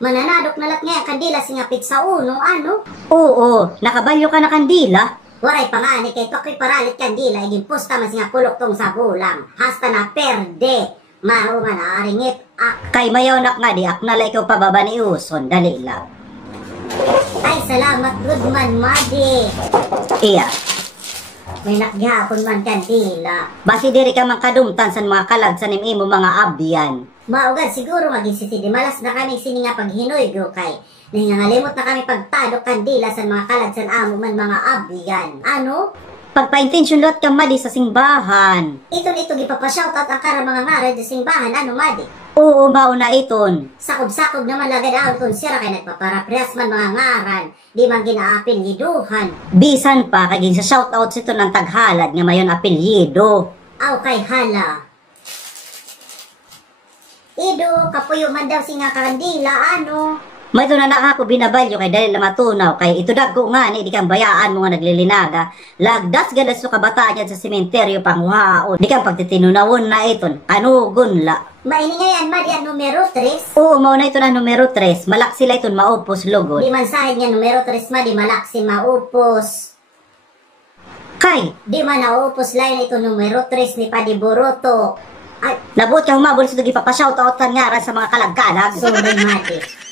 Mananadok na lat nga kandila singapit sa uno, ano? Oo, nakabalyo ka na kandila. Waray pa nga ni kay tokoy paralit kandila, iging pusta man singa pulok tong sa bulang. Hasta na perde. Mao nga na aringit ak. Kay mayaw nak nga di ak nala ikaw pababa ni Uson, dali lang. Ay, salamat good man, Madi. Iya. May nakyapon man kandila. Basi diri ka man kadumtan sa mga kalag sa imo mga abyan. Maugad siguro magisisidi. Malas na kami sininga paghinoy go kay. Nangangalimot na kami pagtadok kandila sa mga kalag sa amo man mga abyan. Ano? Pagpa-intensyon lot ka Madi sa simbahan. Ito gipapashoutout ang karang mga ngaray sa simbahan. Ano, Madi? Oo, mauna iton. Sakob-sakob naman lagad auton siya kay nagpaparapress man mga ngaran. Di man ginaapelyiduhan. Bisan pa kay sa shoutout sito ng taghalad nga mayon apelyido. Aw kay hala. Ido, kapuyo man daw singa kandila, ano? May ito na ako binabalyo kay dahil na matunaw kay ito dagko nga ni di kang bayaan mo nga naglilinaga. Lagdas gadas so kabataan yan sa sementeryo pangwaon. Di kang pagtitinunawon na iton. Kanugon la. Maini nga yan, Madi, ang numero 3. Oo, mauna ito na numero 3. Malak sila iton maupos lugod. Di man sahid nga numero 3, Madi, malaksi maupos. Kay, Di man naupos lain ito numero 3 ni Padi Boruto. Ay, nabuot ka humabol sa tugi papashoutout nga ran sa mga kalagkalag. sorry, Madi.